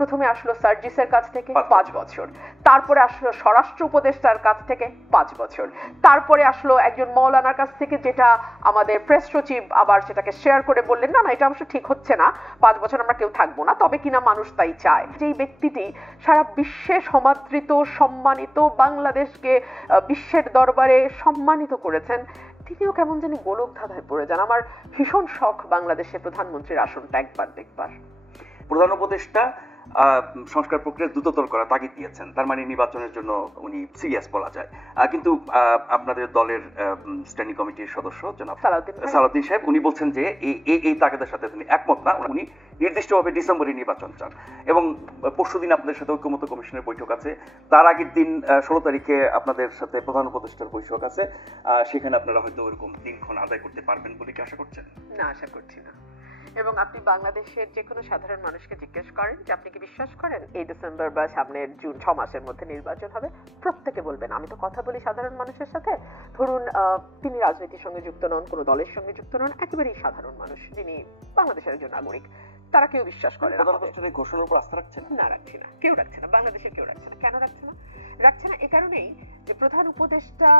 প্রথমে আসলো সার্জিসের কাছ থেকে 5 বছর, তারপরে আসলো স্বরাষ্ট্র উপদেষ্টার কাছ থেকে 5 বছর, তারপরে আসলো একজন মৌলানার কাছ থেকে, যেটা আমাদের প্রেস সচিব আবার সেটাকে শেয়ার করে বললেন না না এটা অবশ্য ঠিক হচ্ছে না, 5 বছর আমরা কেউ থাকবো না, তবে কিনা মানুষ তাই চায়। যেই ব্যক্তিটি সারা বিশ্বে সমাদৃত, সম্মানিত, বাংলাদেশকে বিশ্বের দরবারে সম্মানিত করেছেন, তিনিও কেমন জানি গোলক ধাঁধায় পড়ে যান। আমার ভীষণ শখ বাংলাদেশের প্রধানমন্ত্রীর আসনটা একবার দেখবার। প্রধান উপদেষ্টা সংস্কার প্রক্রিয়া দ্রুততর করা তাগিদ দিয়েছেন, তার মানে নির্বাচনের জন্য উনি সিরিয়াস বলা যায়। কিন্তু আপনাদের দলের স্ট্যান্ডিং কমিটির সদস্য জনাব সালাউদ্দিন সাহেব উনি বলছেন যে এই তাগিদের সাথে তিনি একমত না, উনি নির্দিষ্টভাবে ডিসেম্বরে নির্বাচন চান। এবং পরশুদিন আপনাদের সাথে ঐক্যমত্য কমিশনের বৈঠক আছে, তার আগের দিন 16 তারিখে আপনাদের সাথে প্রধান উপদেষ্টার বৈঠক আছে, সেখানে আপনারা হয়তো ওরকম দিনক্ষণ আদায় করতে পারবেন বলে কি আশা করছেন? না, আশা করছি না। এবং আপনি বাংলাদেশের যে কোনো সাধারণ মানুষকে জিজ্ঞেস করেন যে আপনি কি বিশ্বাস করেন এই ডিসেম্বর বা সামনের জুন 6 মাসের মধ্যে নির্বাচন হবে, প্রত্যেকে বলবেন। আমি তো কথা বলি সাধারণ মানুষের সাথে, ধরুন তিনি রাজনীতির সঙ্গে যুক্ত নন, কোনো দলের সঙ্গে যুক্ত নন, একেবারেই সাধারণ মানুষ যিনি বাংলাদেশের একজন নাগরিক, তারা কেউ বিশ্বাস করে না। প্রধানমন্ত্রীর ঘোষণার উপর আস্থা রাখছেন? না, রাখছি না, কেউ রাখছে না, বাংলাদেশের কেউ রাখছে না। কেন রাখছে না? রাখছে না এ কারণেই যে প্রধান উপদেষ্টা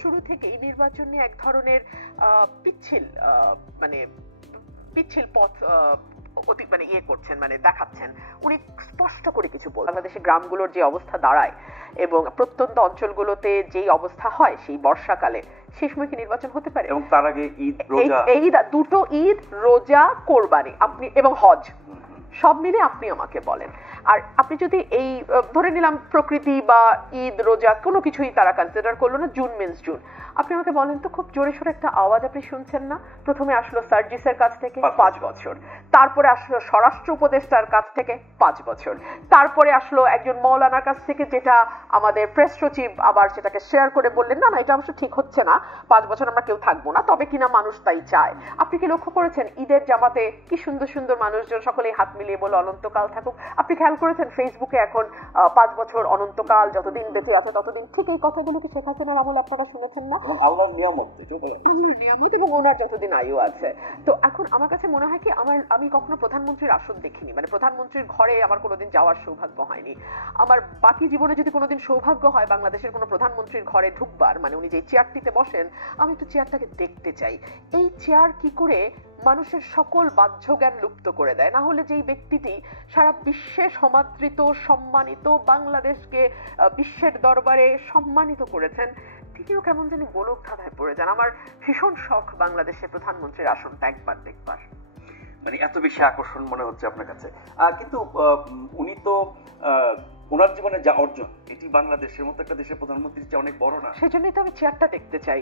শুরু থেকেই নির্বাচন নিয়ে এক ধরনের পিচ্ছিল পথ মানে ইয়ে করছেন, মানে দেখাচ্ছেন। উনি স্পষ্ট করে কিছু বলেন। বাংলাদেশের গ্রামগুলোর যে অবস্থা দাঁড়ায় এবং প্রত্যন্ত অঞ্চলগুলোতে যেই অবস্থা হয় সেই বর্ষাকালে, সেই সময় কি নির্বাচন হতে পারে? এবং তার আগে ঈদ, রোজা, এই দুটো ঈদ, রোজা, কোরবানি, আপনি এবং হজ, সব মিলে আপনি আমাকে বলেন। আর আপনি যদি এই ধরে নিলাম প্রকৃতি বা ঈদ, রোজা কোনো কিছুই তারা কনসিডার করলো না, জুন মিন্স জুন, আপনি আমাকে বলেন তো খুব জোরে সোরে একটা আওয়াজ আপনি শুনছেন না? প্রথমে আসলো সার্জিসের কাছ থেকে 5 বছর, তারপরে আসলো স্বরাষ্ট্র উপদেষ্টার কাছ থেকে 5 বছর, তারপরে আসলো একজন মৌলানার কাছ থেকে, যেটা আমাদের প্রেস সচিব আবার সেটাকে শেয়ার করে বললেন না না এটা অবশ্য ঠিক হচ্ছে না, 5 বছর আমরা কেউ থাকবো না, তবে কিনা মানুষ তাই চায়। আপনি কি লক্ষ্য করেছেন ঈদের জামাতে কি সুন্দর সুন্দর মানুষজন সকলেই হাত মিলিয়ে বলে অনন্তকাল থাকুক? আপনি খেয়াল করেছেন ফেসবুকে এখন 5 বছর অনন্তকাল, যতদিন বেঁচে আছে ততদিন, ঠিক এই কথাগুলো কি শেখ হাসিনার আমলে আপনারা শুনেছেন না? আল্লাহর নিয়ামত এবং ওনার যতদিন আয়ু আছে। তো এখন আমার কাছে মনে হয় কি, আমি কখনো প্রধানমন্ত্রীর আসন দেখিনি, মানে প্রধানমন্ত্রীর ঘরে আমার কোনোদিন যাওয়ার সৌভাগ্য হয়নি। আমার বাকি জীবনে যদি কোনোদিন সৌভাগ্য হয় বাংলাদেশের কোনো প্রধানমন্ত্রীর ঘরে ঢুকবার, মানে উনি যে চেয়ারটিতে বসেন, আমি একটু চেয়ারটাকে দেখতে চাই। এই চেয়ার কি করে মানুষের সকল বাহ্য জ্ঞান লুপ্ত করে দেয়? না হলে যেই ব্যক্তিটি সারা বিশ্বে সমাদৃত, সম্মানিত, বাংলাদেশকে বিশ্বের দরবারে সম্মানিত করেছেন, তিনিও কেমন জানি গোলক ধাঁধায় পড়ে যান। আমার ভীষণ শখ বাংলাদেশের প্রধানমন্ত্রীর আসনটা একবার দেখবার। মানে এত বেশি আকর্ষণ মনে হচ্ছে আপনার কাছে? কিন্তু উনি তো ওনার জীবনে যা অর্জন, এটি বাংলাদেশের মতো একটা দেশের প্রধানমন্ত্রীর চেয়ে অনেক বড় না? সেজন্যই তো আমি চেয়ারটা দেখতে চাই।